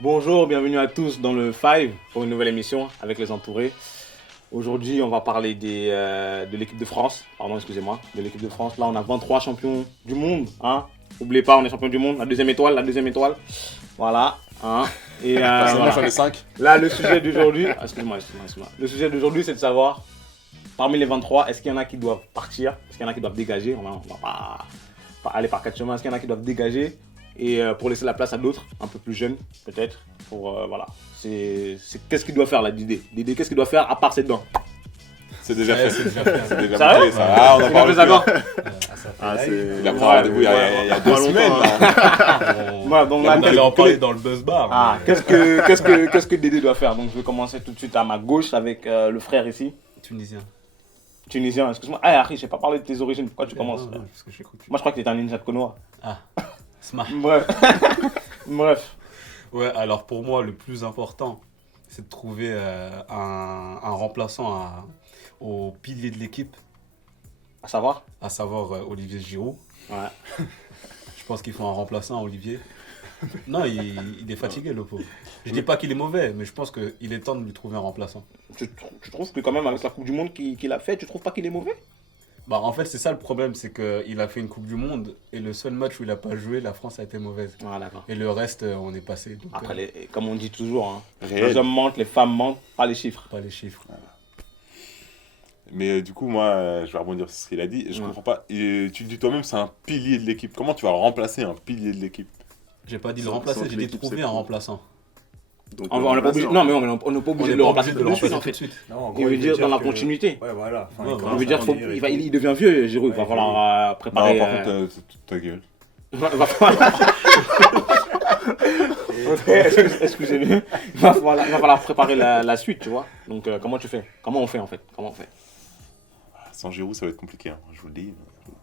Bonjour, bienvenue à tous dans le Five pour une nouvelle émission avec les entourés. Aujourd'hui, on va parler de l'équipe de France. Pardon, excusez-moi, de l'équipe de France. Là, on a 23 champions du monde. Hein. N'oubliez pas, on est champion du monde. La deuxième étoile. Voilà. Hein. Et Personnellement, j'en ai 5. là, le sujet d'aujourd'hui. Excuse-moi. Le sujet d'aujourd'hui, c'est de savoir, parmi les 23, est-ce qu'il y en a qui doivent partir? Est-ce qu'il y en a qui doivent dégager? On va pas aller par quatre chemins. Est-ce qu'il y en a qui doivent dégager? Et pour laisser la place à d'autres, un peu plus jeunes, peut-être. Voilà. Qu'est-ce qu'il doit faire là, Didier? Didier, qu'est-ce qu'il doit faire à part ses dents? C'est déjà fait. C'est déjà fait. C'est déjà Sérieux monté, ça. Ah, on en parle plus. C'est... Il a pris un rendez-vous il y a 2 semaines. Voilà, donc On là, allait en parler dans le buzz bar. Ah, mais- qu'est-ce que Dédé doit faire? Donc je vais commencer tout de suite à ma gauche avec le frère ici, Tunisien. tunisien. Excuse-moi. Ah, Harry, je n'ai pas parlé de tes origines. Pourquoi tu commences? Non, parce que j'écoute. Moi, je crois que tu es un ninja de Konoha. Ah, smart. Bref. Bref. Ouais, alors pour moi, le plus important, c'est de trouver un remplaçant au pilier de l'équipe, À savoir? à savoir Olivier Giroud. Ouais. Je pense qu'il faut un remplaçant, Olivier. Non, il est fatigué, le pauvre. Je dis pas qu'il est mauvais, mais je pense qu'il est temps de lui trouver un remplaçant. Tu trouves que quand même avec la Coupe du Monde qu'il a fait, tu trouves pas qu'il est mauvais? Bah, en fait, c'est ça le problème, c'est qu'il a fait une Coupe du Monde et le seul match où il n'a pas joué, la France a été mauvaise. Ah, d'accord. Et le reste, on est passé. Donc, Après, comme on dit toujours, hein, Réel. les hommes mentent, les femmes mentent, pas les chiffres. pas les chiffres. Mais du coup, moi, je vais rebondir sur ce qu'il a dit. Je Ouais. comprends pas. Et tu le dis toi-même, c'est un pilier de l'équipe. Comment tu vas remplacer un pilier de l'équipe? J'ai pas dit le Sans- remplacer, sans j'ai dit l'équipe, trouver c'est un cool. remplaçant. Donc, On n'est pas obligé. Non, mais on n'est pas obligé de le remplacer tout de suite en fait. Non, en gros, Il veut dire dans la que- continuité. Ouais, voilà. Enfin, Ouais, il voilà. commence Il veut dire à qu'il grandir et tout. il devient vieux, Giroud. Il va Ouais, falloir Non, préparer. par contre, ta gueule. Va falloir- Excusez-moi. Il va falloir préparer la suite, tu vois. Donc, comment tu fais? Comment on fait en fait? Comment on fait? Sans Giroud, ça va être compliqué, hein, je vous le dis.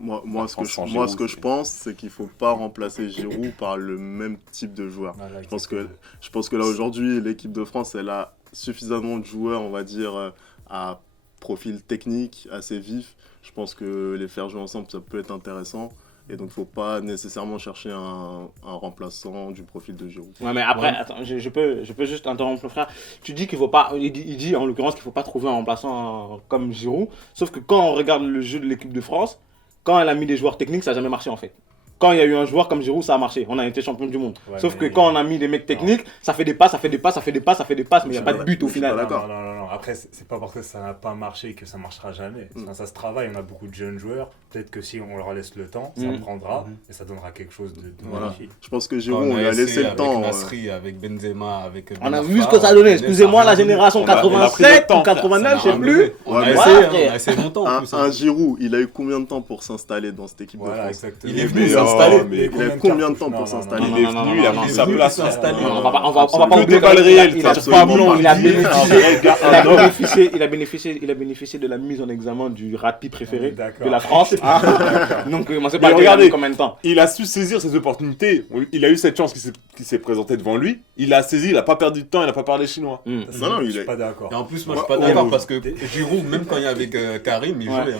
Moi, ce que Sans je Giroud, pense, c'est qu'il faut pas remplacer Giroud par le même type de joueur. Voilà, Je pense que là, aujourd'hui, l'équipe de France, elle a suffisamment de joueurs, on va dire, à profil technique assez vif. Je pense que les faire jouer ensemble, ça peut être intéressant. Et donc, il ne faut pas nécessairement chercher un remplaçant du profil de Giroud. Ouais, mais après, Ouais. attends, je peux juste interrompre le frère. Tu dis qu'il faut pas. Il dit en l'occurrence qu'il faut pas trouver un remplaçant comme Giroud. Sauf que quand on regarde le jeu de l'équipe de France, quand elle a mis des joueurs techniques, ça n'a jamais marché en fait. Quand il y a eu un joueur comme Giroud, ça a marché. On a été champion du monde. Ouais, Sauf que mais- quand on a mis des mecs techniques, ça fait des passes, mais il n'y a pas de but au Je suis pas final. d'accord. Non. Après, c'est pas parce que ça n'a pas marché que ça marchera jamais. Mm. Enfin, ça se travaille, on a beaucoup de jeunes joueurs. Peut-être que si on leur laisse le temps, ça Mm. prendra et ça donnera quelque chose de Voilà. magnifique. Je pense que Quand Giroud, on lui a laissé le avec temps. Nasri, avec Benzema, avec. On a Ben vu ce Arfa, que ça a donné. Mendes, Excusez-moi, ça a la rien donné. génération On a pris 87 notre temps, ou 89, je sais Ça n'a plus. rien donné. On a Ouais, essayé, voilà, hein, on a essayé longtemps en Un, plus. un Giroud, il a eu combien de temps pour s'installer dans cette équipe de Voilà, France? exactement. Il est Mais venu non, s'installer. mais Il a combien de temps pour s'installer? Il est venu, il a pris sa place. s'installer. On va pas Que oublier des balles réelles, il a absolument pas. bénéficié de la mise en examen du rugby préféré D'accord. de la France. Donc, moi, c'est pas Mais dire regardez. combien de temps. Il a su saisir ses opportunités. Il a eu cette chance qui s'est présentée devant lui. Il a saisi, il n'a pas perdu de temps, il n'a pas parlé chinois. Hmm. Non, Je il suis est- pas d'accord. Et en plus, moi, Ouais, je suis pas ouais, d'accord ouais. parce que Giroud, même quand il y avait Karim, il Ouais. jouait. hein.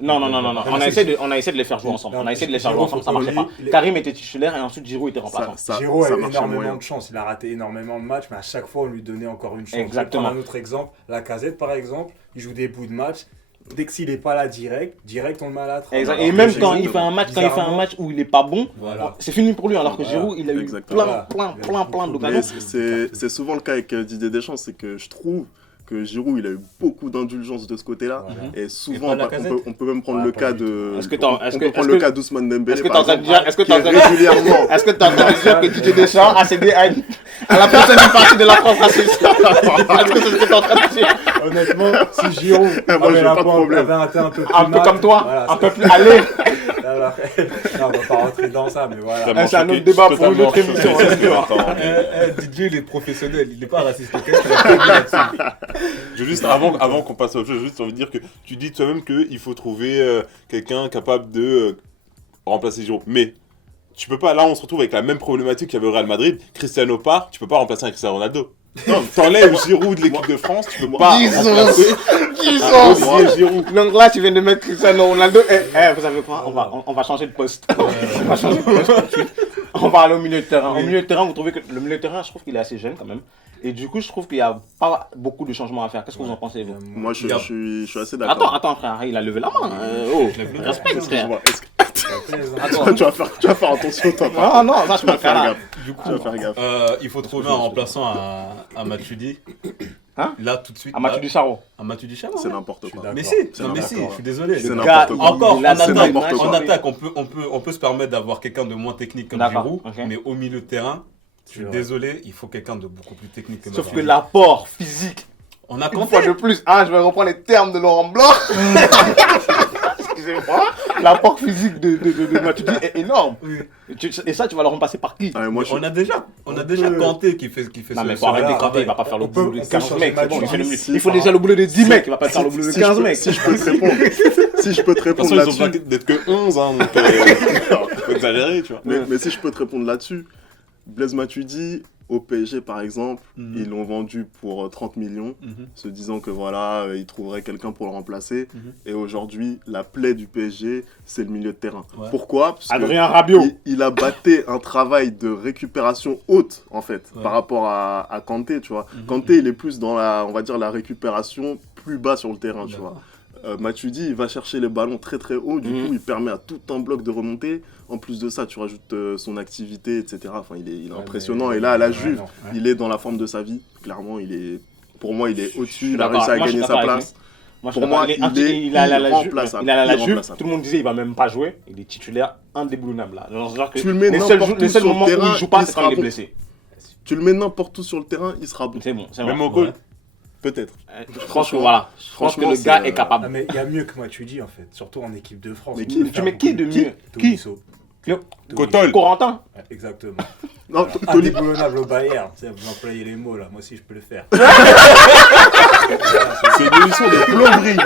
Non. On a essayé de les faire jouer ensemble. Non, On a essayé de les faire jouer Giroud, ensemble, ça faut marchait pas pas. oublier- Karim était titulaire et ensuite Giroud était remplaçant. Giroud a eu marchait énormément moyen. de chance. Il a raté énormément de matchs, mais à chaque fois, on lui donnait encore une chance. Je vais Exactement. prendre un autre exemple. La Casette, par exemple, il joue des bouts de match. Dès que s'il n'est pas là direct, on le met à la trappe. Exact. Alors Et que même Giroud, quand il fait un match où il est pas bon, Voilà. c'est fini pour lui. Alors que Voilà. Giroud, il a eu Exactement. plein Mais d'occasions. c'est souvent le cas avec Didier Deschamps, c'est que je trouve que Giroud, il a eu beaucoup d'indulgence de ce côté-là. Voilà. Et souvent, pas la on Casette. on peut même prendre Ah, le pas cas du de. Est-ce que t'en- on est-ce peut que- prendre est-ce le que- cas d'Ousmane Dembélé. Est-ce que par t'es en train de exemple, dire, est-ce que qui t'es en train de régulièrement. Est-ce que tu as entendu dire que Didier Deschamps a cédé à la personne d'une partie de la France raciste? Est-ce que c'est ce que tu es en train de dire? Honnêtement, si Giroud Moi, j'ai avait pas de problème. été un peu plus Un peu mal, comme toi, voilà, un ça- peu plus. Allez, Alors, non, on va pas rentrer dans ça, mais voilà. Totalement c'est un autre choqué, débat pour une totalement autre émission, choqué, hein, c'est ce que j'entends. Didier, il est professionnel, il n'est pas raciste. Ok, il a pas dit là-dessus. Je veux juste, avant qu'on passe à autre chose, j'ai juste envie de dire que tu dis toi-même qu'il faut trouver quelqu'un capable de remplacer Giroud. Mais tu peux pas, là on se retrouve avec la même problématique qu'il y avait au Real Madrid. Cristiano part, tu peux pas remplacer un Cristiano Ronaldo. Non, t'enlèves Giroud de l'équipe de France, tu peux pas Ils sont- remplacer Qui un sont Olivier Giroud. Donc là, tu viens de mettre Cristiano Ronaldo. Vous savez quoi, on va changer de poste. On va changer de poste tout de suite. On va aller au milieu de terrain. Au milieu de terrain, vous trouvez que le milieu de terrain, je trouve qu'il est assez jeune quand même. Et du coup, je trouve qu'il n'y a pas beaucoup de changements à faire. Qu'est-ce que vous en pensez, vous? Moi, je suis assez d'accord. Attends, frère, il a levé la main. Oh, respecte, frère. Excuse-moi, Attends. tu vas faire attention, toi. Non, non, ça, je peux Tu le vas faire faire là. gaffe. Du coup, Tu vas faire gaffe. il faut trouver un remplaçant à Matuidi. Hein? Là, tout de suite. À Mathieu Ducharo. À Matuidi Chama. C'est n'importe quoi. Mais D'accord. si, non, mais si, n'importe je suis désolé. C'est Le n'importe gars, quoi. Encore, il a- c'est n'importe quoi. en attaque, on peut se permettre d'avoir quelqu'un de moins technique comme D'accord, Giroud, ok. mais au milieu de terrain, je suis C'est vrai. désolé, il faut quelqu'un de beaucoup plus technique que Sauf que Matuidi. l'apport physique, On a une compté. fois de plus, je vais reprendre les termes de Laurent Blanc. Excusez-moi. L'apport physique de Matuidi est énorme. Oui. Et ça, tu vas le remplacer par qui? Ah, mais moi, je On a déjà peut- Kanté qui fait Non, mais ce faut arrêter travail. Kanté, il va pas faire le On peut- boulot de on peut 15 changer mecs. C'est bon, Matuidi. il faut déjà le boulot de 10 mecs, il va pas faire le boulot de si 15 je peux- mecs. Si je peux te répondre, si je peux te De toute répondre façon, ils ont là-dessus, pas d'être que 11, hein, donc faut exagérer, tu vois. mais si je peux te répondre là-dessus, Blaise Matuidi, au PSG par exemple, Mhm. ils l'ont vendu pour 30 millions, Mhm. se disant que voilà, ils trouveraient quelqu'un pour le remplacer. Mhm. Et aujourd'hui, la plaie du PSG, c'est le milieu de terrain. Ouais. Pourquoi? Parce que Adrien Rabiot. il a batté un travail de récupération haute en fait Ouais. par rapport à Kanté, tu vois. Mhm. Kanté, il est plus dans la, on va dire, la récupération plus bas sur le terrain, tu vois. D'accord. Matuidi, il va chercher les ballons très très haut, du Mhm. coup il permet à tout un bloc de remonter. En plus de ça, tu rajoutes son activité, etc. Enfin, il est Ouais, impressionnant. mais- Et là, à la ouais, Juve, non, ouais. il est dans la forme de sa vie. Clairement, pour moi, il est au-dessus. Il a d'accord. réussi à Moi, je suis gagner sa d'accord avec place. Moi, Pour moi, il est irremplaçable. Il a la Juve. Irremplaçable. Tout le monde disait il va même pas jouer. Il est titulaire indéboulonnable là. Genre que Tu le mets les seuls n'importe les où seuls sur le moments où terrain, il joue pas, il c'est quand sera il est bon. blessé. Tu le mets n'importe où sur le terrain, il sera bon. C'est bon, c'est Même bon. au goal. Ouais. Peut-être. Je pense que voilà. Je pense que franchement, le gars c'est, est capable. Ah, mais il y a mieux que Matuidi en fait, surtout en équipe de France. Mais On qui- peut Tu faire mets qui de beaucoup. mieux? Qui? Tolisso. Cotol. Corentin. Ouais, exactement. Non, Voilà. Toli- Indéboulonnable au Bayern. Tu sais, vous employez les mots là, moi aussi je peux le faire. C'est une émission de plomberie.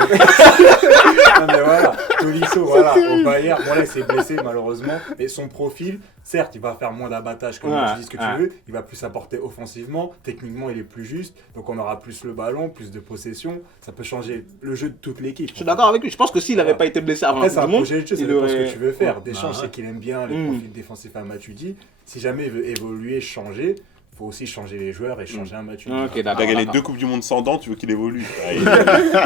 Non mais voilà, Tolisso, voilà, au Bayern, bon là il s'est blessé malheureusement, mais son profil, certes il va faire moins d'abattage comme Ouais, tu dis ce que ouais. tu veux, il va plus apporter offensivement, techniquement il est plus juste, donc on aura plus le ballon, plus de possession, ça peut changer le jeu de toute l'équipe. Je suis d'accord avec lui. Je pense que s'il n'avait pas été blessé avant Après la c'est Coupe un du Monde, projet de jeu, ça il dépend ce aurait. que tu veux faire. Deschamps, Ouais. je sais qu'il aime bien les Mm. profils défensifs à Matuidi, si jamais il veut évoluer, changer, faut aussi changer les joueurs et changer un Matuidi. Ok, T'as d'accord. gagné d'accord. 2 Coupes du Monde sans dents, tu veux qu'il évolue.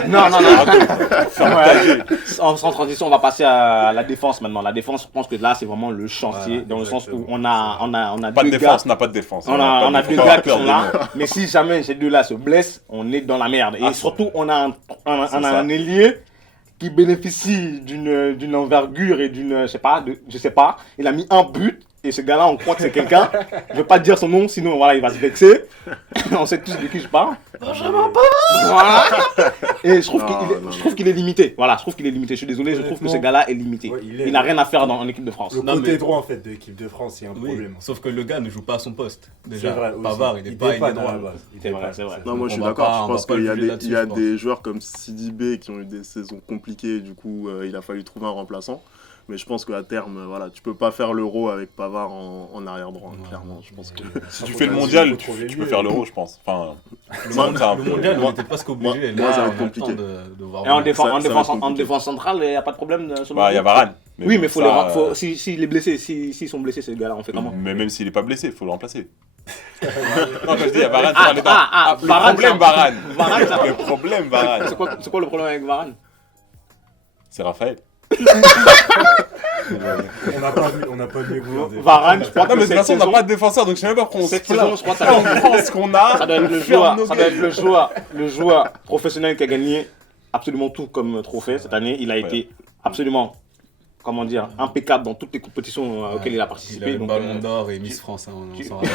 Non, non, non. Ouais. Sans transition, on va passer à la défense maintenant. La défense, je pense que là, c'est vraiment le chantier, Voilà, dans le sens où exactement. on a Pas de deux défense, gars. n'a pas de défense. On a Pas de deux défense. gars qui Peur sont des là, mots. mais si jamais ces deux-là se blessent, on est dans la merde. Et Ah, surtout, c'est on a C'est un ça. ailier qui bénéficie d'une envergure et d'une, je sais pas, il a mis un but. Et ce gars-là, on croit que c'est quelqu'un. Je veux pas dire son nom, sinon voilà, il va se vexer. On sait tous de qui je parle. Voilà. Et je trouve Non, qu'il est, non, je trouve qu'il est limité. Voilà, je trouve qu'il est limité. Je suis désolé, je trouve que ce gars-là est limité. Ouais, Il n'a rien à faire en équipe de France. Le Non, côté mais- droit en fait de l'équipe de France, il y a un Oui, problème. sauf que le gars ne joue pas à son poste. Déjà, C'est vrai, aussi. Pavard, il est pas dépanne à droit. la base. Il C'est vrai, dépanne, c'est vrai. Non, moi je On suis va d'accord. pas- Je on pense va pas qu'il y a juger des, là-dessus, il y a je pense. des joueurs comme Sidibé qui ont eu des saisons compliquées, du coup il a fallu trouver un remplaçant. Mais je pense qu'à terme, voilà, tu peux pas faire l'Euro avec Pavard en arrière droit, Ouais. clairement. Je pense que Si tu Faut fais le trouver- mondial, faut tu trouver tu mieux. peux faire l'euro, je pense. Enfin, Le ça, mondial, c'est un le peu- mondial, moi- on était presque obligé. moi, Là, ça va on être a le compliqué. temps de voir. Et en Ça- défense, ça va être en compliqué. défense centrale, il n'y a pas de problème. Selon bah, il y a vous Varane. Oui, mais faut ça, les, faut, s'il est blessé, s'ils sont blessés, ces gars-là, on fait comment Mais même s'il est pas blessé, il faut le remplacer. Non, quand je dis, il y a Varane, Ah, c'est pas les dents. ah, Le Varane, problème, ça- Varane. Varane, ça- Le problème, Varane. C'est quoi le problème avec Varane C'est Raphaël. On n'a pas de mieux en défense. Varane, je crois Non, que mais de toute cette façon, on n'a saison, pas de défenseur, donc je sais même pas pourquoi on se cette plaint. saison, je crois que Là, on prend ce qu'on a. ça doit être ferme nos ça doit être gueules. le joueur professionnel qui a gagné absolument tout comme trophée cette année. Il a été absolument, comment dire, impeccable dans toutes les compétitions auxquelles il a Il a participé. le Donc, ballon d'or et Miss France. Hein, on tu- s'en rappelle.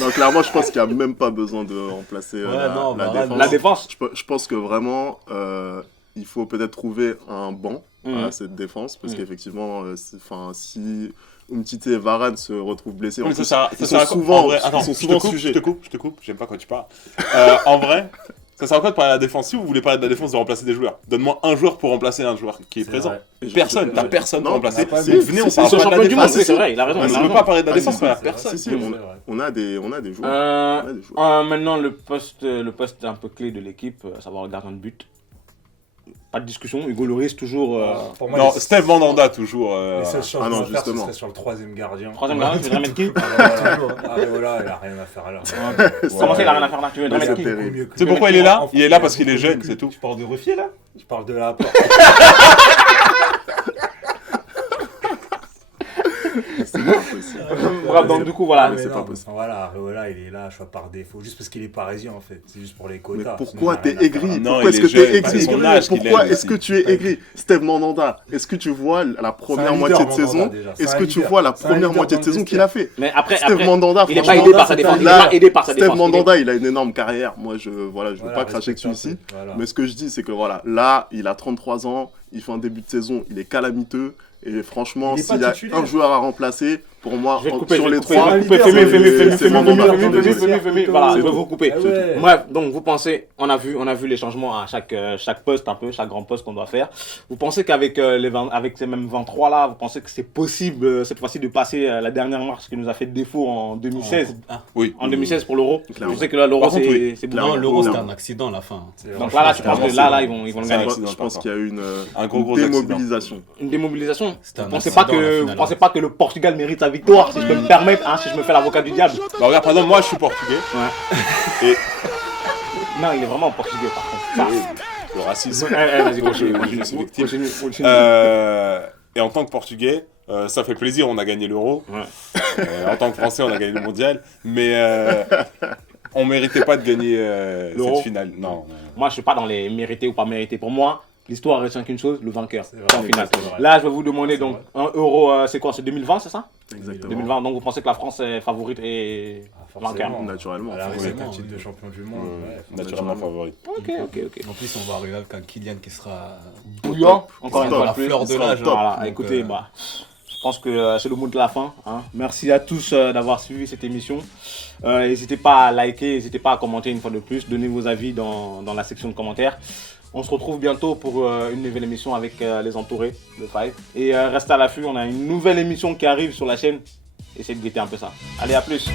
non, clairement, je pense qu'il n'y a même pas besoin de remplacer Ouais, la, non, la Varane, défense. la défense, Je pense que vraiment, il faut peut-être trouver un banc Mhm. à cette défense, parce Mhm. qu'effectivement, si Umtiti et Varane se retrouvent blessés, en Mais ça plus, sert à- ils ça sert à sont quoi souvent, en vrai, attends, ils sont je te souvent coupe, sujets. je te coupe, j'aime pas quand tu parles. En vrai, ça sert à quoi de parler de la défense? Si vous voulez parler de la défense, de remplacer des joueurs, donne-moi un joueur pour remplacer un joueur qui est C'est présent. vrai. Personne, t'as Non, personne pour non, remplacer. on a pas- Donc venez, on si, parle ils sont pas de la champions du monde, défense. oui, c'est vrai, il a raison. On il a ne peut raison. pas parler de la Ah, défense si, quand il y a si, personne. Si, si, C'est on, vrai. on a des joueurs. On a des joueurs. Maintenant, le poste un peu clé de l'équipe, savoir le gardien de but. pas de discussion. Hugo Lloris, toujours. Pour moi, Non, les- Steve Mandanda, toujours. les seules chances Ah non, qu'on va faire, ce justement. serait sur le troisième gardien. Troisième gardien, tu veux mettre qui? Voilà, il a rien à faire là. Comment ça, il a rien à faire là? Tu veux Mais mettre c'est qui? terrible. Tu sais pourquoi il est là? Il est là parce qu'il est jeune, c'est tout. Tu parles de Ruffier là? Je parle de la porte. C'est pas possible. Bref, donc du coup, voilà. mais c'est pas possible. Voilà, Areola, il est là, choix par défaut, juste parce qu'il est parisien en fait. C'est juste pour les Mais quotas. pourquoi Sinon, il t'es a rien à faire, aigri? Non, Pourquoi il est-ce est que jeune, t'es c'est aigri? son âge qu'il Pourquoi aime est-ce que aussi. tu es aigri? Steve Mandanda, est-ce que tu vois la première leader, moitié de Mandanda, saison? déjà. C'est Est-ce un que tu leader. vois la C'est un première leader moitié de dans saison le qu'il a fait? Mais après, Steve Mandanda, il est pas franchement, aidé par sa défense. Il est là, pas aidé par sa Steve défense. Mandanda, il a une énorme carrière. Moi, je veux Voilà, pas cracher dessus ici. Voilà. Mais ce que je dis, c'est que voilà, là, il a 33 ans, il fait un début de saison, il est calamiteux. Et franchement, Il est pas s'il y a titulaire. un joueur à remplacer, pour moi, Je vais te couper, sur je vais les te couper, trois, je vais te couper. c'est- Femi, c'est Mandanda. voilà, je vais C'est vous couper. Ah ouais. Bref, donc vous pensez, on a vu les changements à chaque poste un peu, chaque grand poste qu'on doit faire. Vous pensez qu'avec avec ces mêmes 23 là, vous pensez que c'est possible cette fois-ci de passer la dernière marche qui nous a fait défaut en 2016, Oui. en 2016 pour l'Euro. Clairement. Vous savez que là l'Euro Par contre, oui. c'est Clairement. Non, bon. l'Euro c'était Clairement. un accident à la fin. C'est Donc vraiment- là, tu penses que là ils vont le C'est gagner. un accident, Je pense je qu'il y a eu une Un gros accident. démobilisation. Une démobilisation. C'était un Vous pensez accident pas à la que finale. vous pensez pas que le Portugal mérite sa victoire, si je peux me permettre, hein, si je me fais l'avocat du diable. Bah regarde, par exemple, moi je suis portugais. Non, il est vraiment portugais par contre. Ça. Le racisme. Vas-y, continue. Je suis victime. Continue. Et en tant que portugais, ça fait plaisir, on a gagné l'Euro. Ouais. En tant que français, on a gagné le mondial. Mais on méritait pas de gagner L'Euro. cette finale. Non. Moi, je suis pas dans les mérités ou pas mérités. Pour moi, l'histoire retient qu'une chose, le vainqueur. C'est vrai, En finale. c'est vrai. Là, je vais vous demander C'est donc vrai. 1 euro, c'est quoi? C'est 2020, c'est ça? Exactement. 2020. Donc vous pensez que la France est favorite et Ah, vainqueur? forcément. Naturellement. Elle a réussi forcément, un titre oui. de champion du monde. ouais. Naturellement favori. Ok. En plus, on va arriver avec un Kylian qui sera Bouillant, encore une Top. fois la de plus. fleur de il sera l'âge. top. Voilà, Donc, écoutez, je pense que c'est le mot de la fin. Hein. Merci à tous d'avoir suivi cette émission. N'hésitez pas à liker, n'hésitez pas à commenter une fois de plus. Donnez vos avis dans la section de commentaires. On se retrouve bientôt pour une nouvelle émission avec les entourés, le Five. Et restez à l'affût, on a une nouvelle émission qui arrive sur la chaîne. Essayez de guetter un peu ça. Allez, à plus.